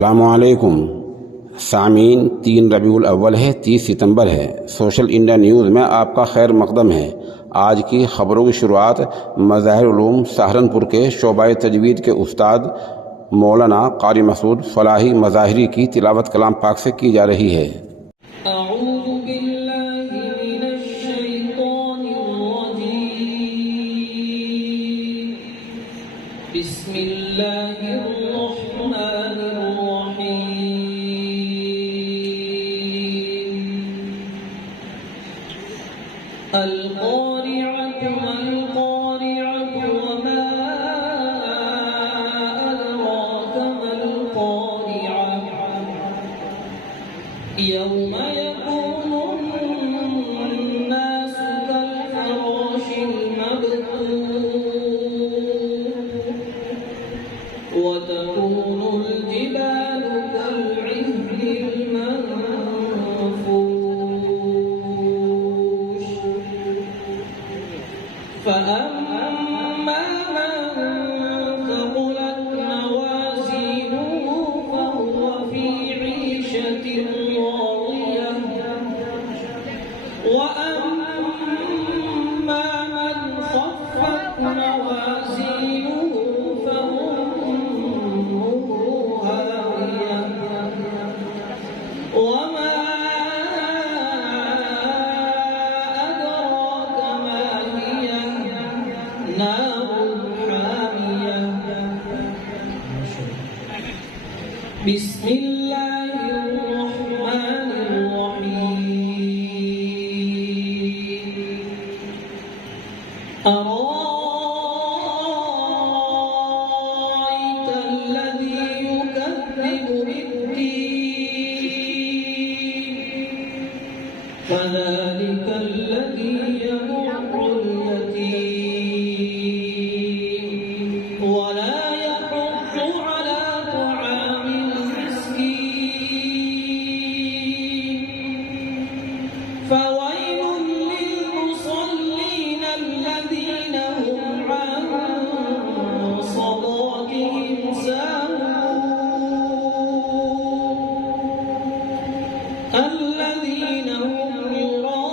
अस्सलामुअलैकुम सामीन। 3 रबीउल अव्वल है, 30 सितंबर है। सोशल इंडिया न्यूज़ में आपका खैर मकदम है। आज की खबरों की शुरुआत मज़ाहिर उलूम सहारनपुर के शोबाए तजवीद के उस्ताद मौलाना कारी मसूद फलाही मज़ाहिरी की तिलावत कलाम पाक से की जा रही है। القارعة ما القارعة وما أدراك ما القارعة يوم يكون الناس كالفراش المبثوث وتكون الجبال كالعهن المنفوش فأما من ثقلت موازينه فهو في عيشة راضية وأما من خفت موازينه فأمه هاوية وما أدراك ما هي نار حامية بسم الله الرحمن الرحيم أرأيت الذي يكذب بالدين فذلك الذي يدع اليتيم ولا يحض على طعام المسكين فويل للمصلين الذين هم عن صلاتهم ساهون الذين هم يراءون